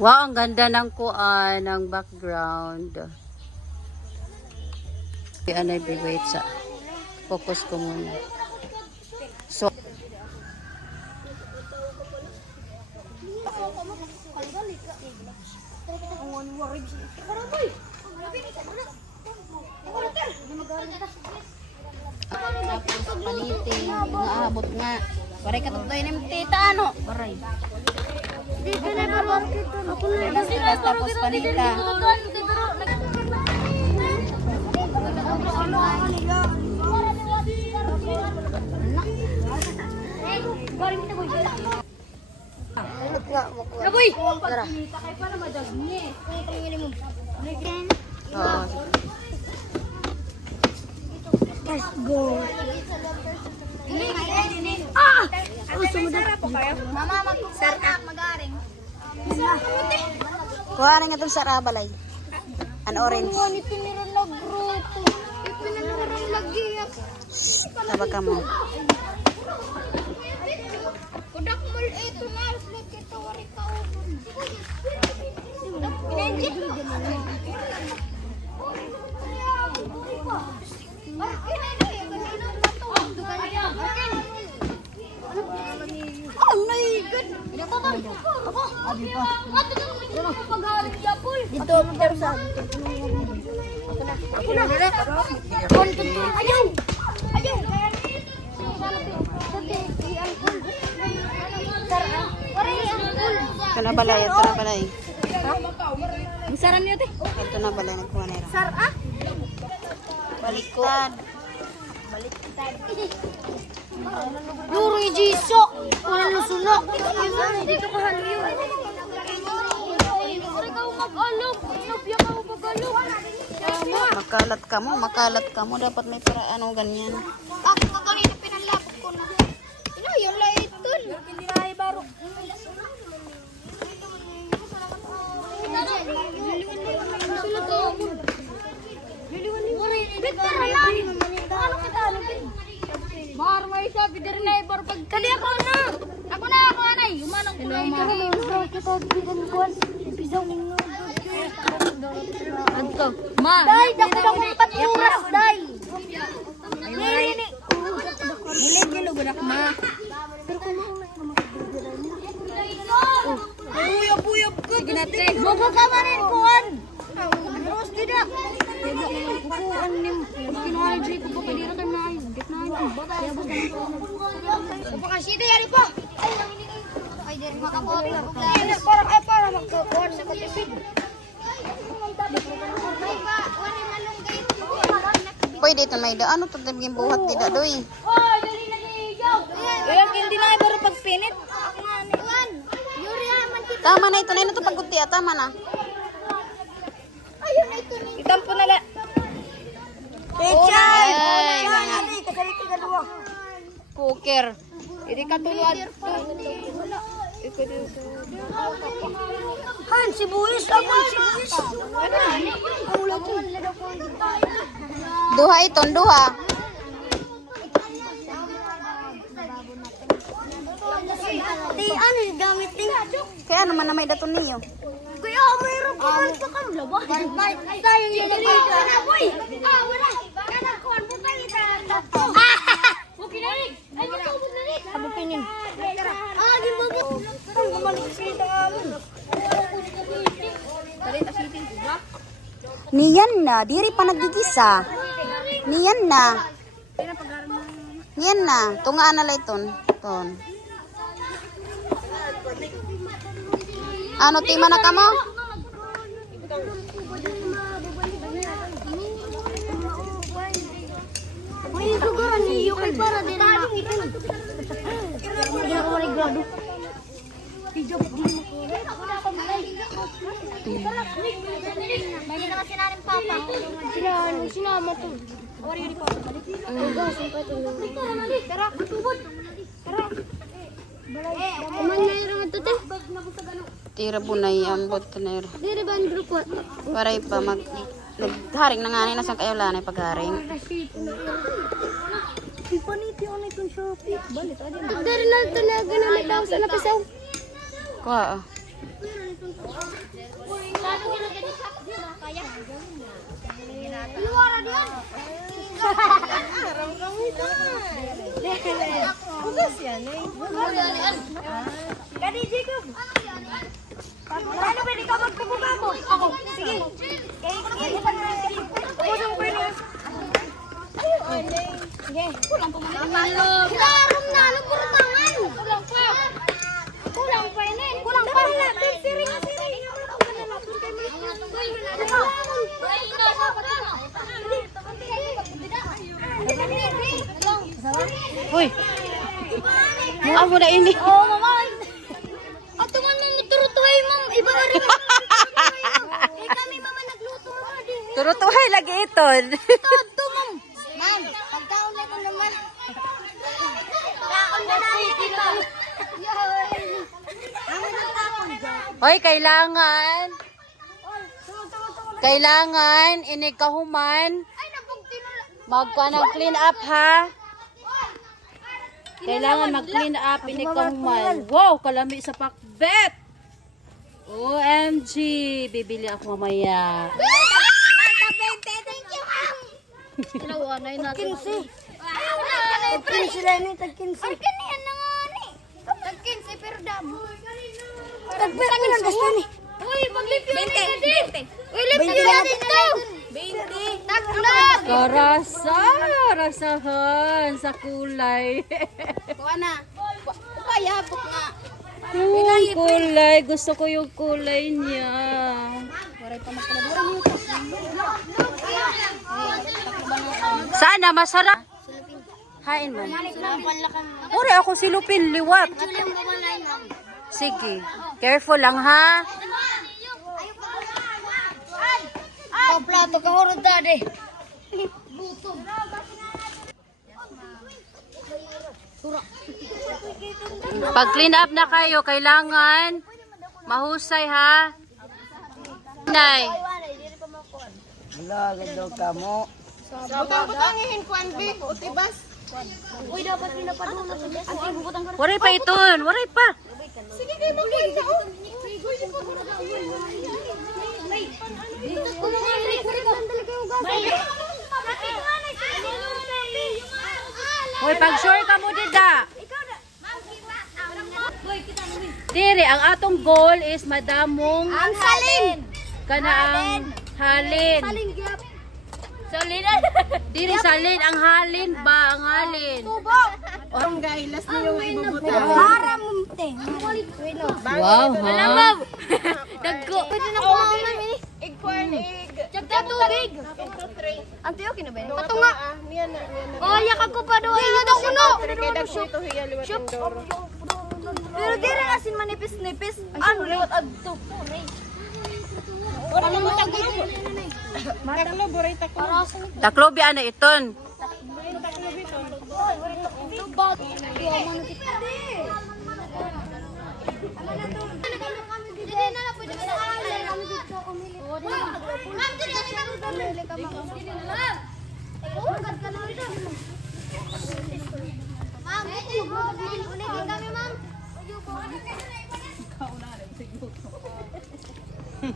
Wow, ang ganda ng kuan, ng background. Ano, wait sa focus ko muna. So, tapos paniting, naabot nga. Baray ka tutoy ng tita, ano? Baray. Dito na ba? Ako na. Tapos panita. Naboy! Tara. Oo. Let's go. Ah! Oh, sumunod. Mama, mag-sarap, mag-aring. Kuha rin nga itong sarabalay. An orange. Ano pinira na grupo? Ipinanira lagi ako. Taba ka mo. Kudak mo ito na. Kita wari ka upan. Pinenjik mo. Oh my God! Dito, pero sa Ako na. Ayaw! Ayaw! Ito na balay, ito na balay. Besaran niyo, teh. Ito na balay, nagkuha na rin. Sar, ah? Baliktad. Luri Jiso! Walang lusunok! Dito ka haliyo! Ikaw mag-alog! Inobya ka mag-alog! Makalat ka mo. Dapat may para ano ganyan. Ako nga kanina pinalapot ko na. Ino, yung laitun! Hindi na ay baro. Ano kita? Mahar mo isa, bidir na ibar pag... Kali ako na! Ako anay! Humanang ko na ito. Kita bidan ko. Pisaw mo. Adto. Ma! Day! Dako na kong paturas, day! Nini! Mulit niyo lugo na ma. Pero kung Buyab ka. Sige natin. Buko ka manin, kuhan! Terus tidak! Kukuhan ni kinuha ni Jay ko kanina ka na ayun. Git na ayun. Kasi di ari po. Ay dari makapori. Para magkukuhan sa katipid. Pwede ito may ano ito naging buhat tidak doy. Oh, dali na ligaw. Ayan, hindi na ibaro pagpinit. Ako nga ni. Yuri man kita. Tama na ito na ito pagkunti. Tama na. Ayun ito ni. Itampo na la. Teacher! Kasali Cooker. Hindi ka tuluan. Han, sibuyas. Sibuyas. Duha iton, duha. Di, ano yung gamit ni? Kaya ano man na may daton niyo. Kuya, mayroon pa man pa kang labas. Tayo yung nilito. Boy! Wala. Kanagkuhan mo tayo ito. Okay na rin. Ay, magkabot na rin. Abo pinin. Di ba mo? Ang gumaliksin na amin. Talit asitin ko ba? Niyan na, diri pa nagigisa. Niyan na. Niyan na, tungaan na layton. Ton. Ano tima na ka mo? Ay, sugaran niyo kay para din na. Hindi ako marigrado. Video di mo ko. May na kasi narin papa. Sinama to. Ori ni papa. Tara, tubod. Tara. Kuman na yung ito te. Tira bunay ambot na yun. Diri ba ang grupo? Paray pa nagharing na nga na sa kayo lanay pagharing. Ipaniti on itong Shopee. Balik adi. Dari lang talaga na may tao sa napisaw. Kuha. Lalo ginagani sa kaya. Luwara diyan. Bukas yan eh. Kani Jacob. Paano pwede ka magpumuga mo? Ako. Sige. Sige. Pusong ko na. Sige. Kulang pa man. Larom na. Lupurutangan. Kulang pa. Kulang pa yun. Kulang pa. Siring. Uy. Mga mo na ini. Oh, mama. Ato man mo turutuhay, ma'am. Iba rin. Eh kami mama nagluto mo din. Turutuhay lagi iton. Todo, ma'am. Ma'am, pagkaon na ko naman. Kaon na namin dito. Hoy, kailangan inikahuman. Ay, nabugti na. Magka ng clean up ha. Kailangan mag-clean up inikahuman. Wow, kalami sa pakbet. OMG, bibili ako mamaya. Thank you, ma'am. Tinawanay natin. Tag-15 lang ni, tag-15. Ay, kaniyan na nga ni. Tag-15, pero damo. Tag-15 lang gasto ni. Uy, mag-lift yun na din. Uy, lift yun na din to. 20. Tag-vlog. Rasahan sa kulay. Kuha na. Payabok nga. Yung kulay, gusto ko yung kulay niya. Waray pa magkalaburan mo ito. Sana masarap. Hain man. Uri ako silupin, liwat. Sige, careful lang ha. Plato ka hurod dade. Pag clean up na kayo, kailangan mahusay ha. Nay. Wala, ganda ka mo. Butang-butangihin ko, Anbi. Utibas. Uy, dapat pinapadulo sa best. Ang ibutang ka. Waray pa iton, waray pa. Sige, kayo mag-uwi sa o. Dito ko mga irik-irik. Sandali kayo gagawin. Hoy, pag sure ka mo dida. Diri, ang atong goal is madamong Ang salin. kanaang halin. Salin. Diri salin, ang halin ba? Ang halin. Ang guys, last na yung ibubuta. Para mumte. Wow, ha? Dagko. Pwede na ko namin. Egg corn, egg. Jagda tubig. Ito, 3. Ang tiyo kina ba? Pato nga. Miyan na, miyan na. Oh, yakag ko pa do. Ay, daw kuno. Kaya dagko ito, hiya, liwat ang doro. Pero diri asin manipis-nipis. Ano liwat adto. Ano mo tagko? Taklo, buray taklo. Taklobi ana iton. Ma'am, dili kami nagdadali ka ma'am. Ma'am. Ugad ka na dito. Ma'am, ulit kami ma'am.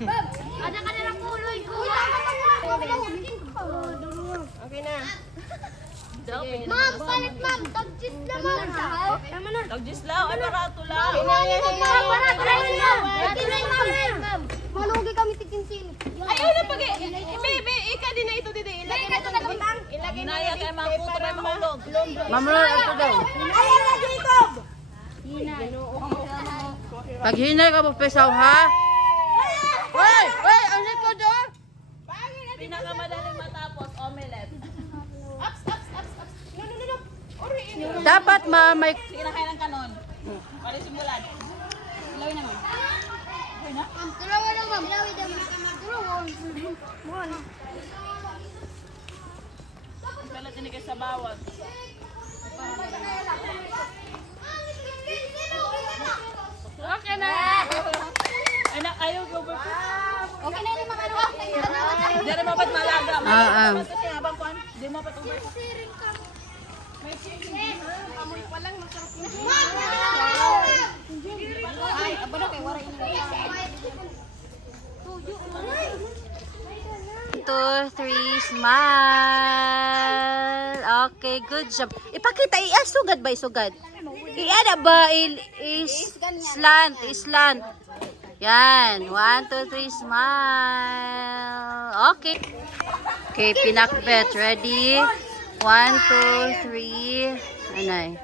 Ma'am, ada ka na lang puloy ko. Okay na. Ma'am, palit ma'am. Tag-gis na ma'am. Tama na. Tagjislaw, ano rato lang? Malugi kami tikinsin. Ay, ano pag Bebe, ika din na ito dito. Ilagay na ito na butang. Ilagay na ito mga puto na mahulog. Mamlor ito daw. Ayan na, Jacob! Pag hinay ka magpesaw ha. Hoy, hoy, ang likod do. Pinakamadaling matapos, omelette. Ups. No. Ori, Dapat may sige na kayo ng kanon. Pali simulan. Ilawin naman. Ma'am, tulawa na ma'am. Ilawin na ma'am. Pala tinig sa bawang. Okay na. Anak, ayaw go ba? Okay na yun, mga ano. Hindi rin mapat malaga. Kasi habang kuhan, hindi mapat ubay. May chicken. Amoy pa lang, masarap yung Two, three, smile. Okay, good job. Ipakita, sugad ba? Sugad. Iada ba? Slant. Yan. 1, 2, 3, smile. Okay. Okay, pinakbet. Ready? 1, 2, 3. Anay.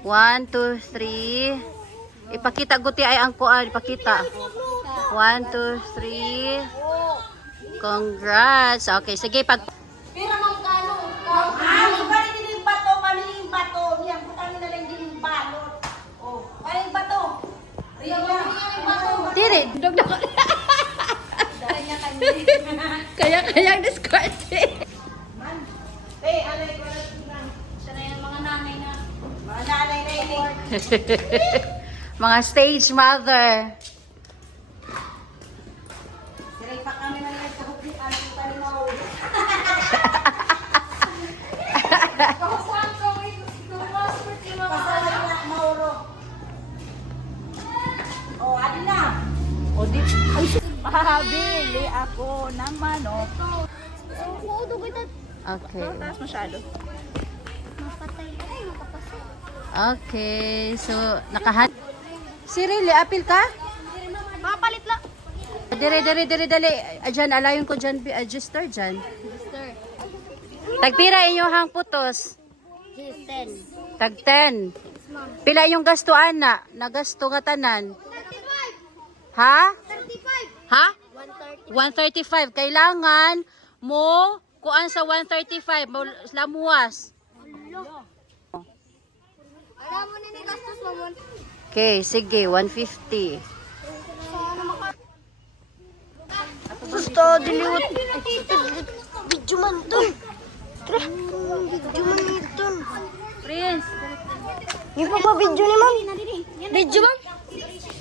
1, 2, 3. Ipakita guti ay ang kuan. Ipakita. 1, 2, 3. Congrats. Okay, sige. Pira mang kano. Bali din yung bato, maling bato. Yan, butang na lang din yung balot. Oh, maling bato. Riyan yung bato. Diri. Dugdog. Kaya discarte. Alay ko lang. Siya na yung mga nanay na. Mga nanay na ini. Mga stage mother. Siray pa kami na lang sa huklian. Kung mo. Kahusan ko. Pasaway na mauro. Oh, adi na. O di, ay, pabili ako ng manok. Okay. Taas masyado. Okay. So, Si Riley, apil ka? Makapalit lang. Dali. Diyan, alayon ko dyan. Adjuster dyan. Tagpira inyong putos. 10. Tag 10. Pila yung gastuan na? Nagasto nga tanan. 35. Ha? 35. Ha? 130. 135. Kailangan mo kuan sa 135. Lamuwas. Alam mo na ni gastos mo mo. Okay, sige. 150. Gusto, diliwat. Video man dun. Video man dun. Prince. Yung pa video ni ma'am. Video man?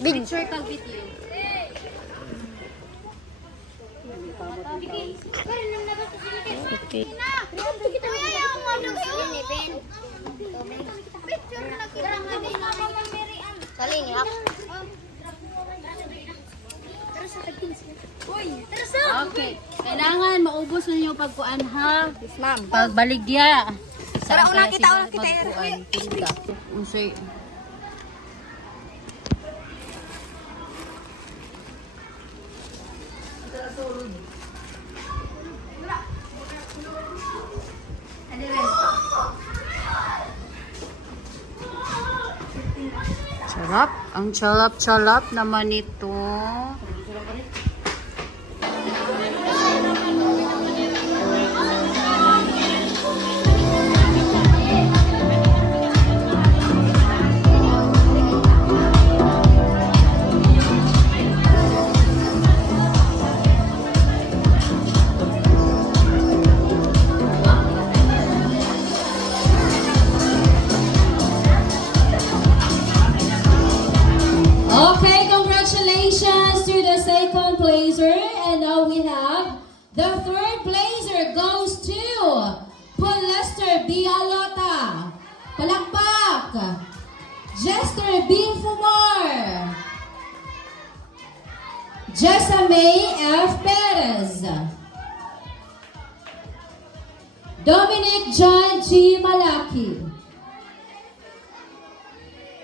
Picture kag video. Okay. Saling ya. Okay. Kailangan maubos ninyo pagkuan ha. Yes, ma'am. Pagbaligya. Tara, una kita. Tinda. Unsay. Sarap. Ang chalap-chalap naman ito. Okay, congratulations to the second placer. And now we have the third placer goes to Paulester Bialota. Palakpak. Jester B. Fumar. Jessamay F. Perez. Dominic John G. Malaki.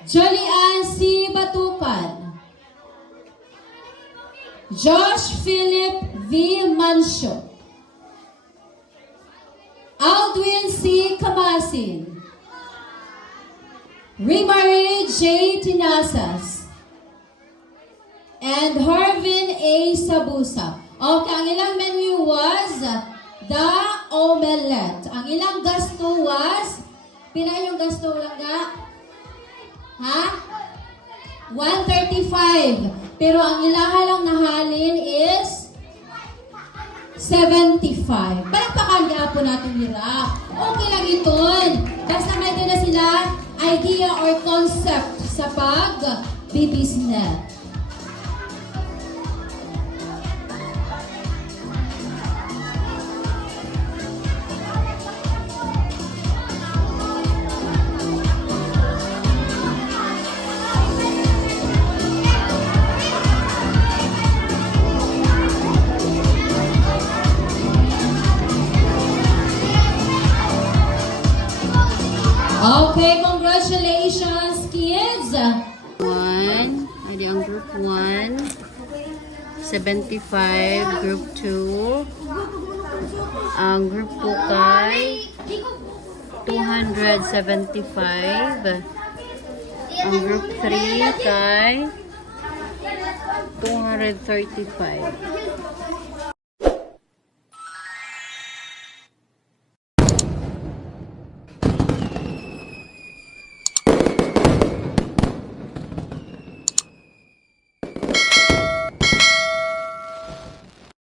Jolian C. Batukan. Josh Philip V. Mancho. Aldwin C. Kamasin. Rimari J. Tinasas. And Harvin A. Sabusa. Okay, ang ilang menu was the omelette. Ang ilang gasto was, pila yung gasto lang ga? Ha? 135. Pero ang ilaha lang nahalin is 75. Palakpakan po natin nila. Okay lang iton. Basta may na sila idea or concept sa pag-bibisnet. Okay, congratulations, kids. 1, edi ang group 1, 75, group 2, ang group 2 kay 275, ang group 3 kay 235.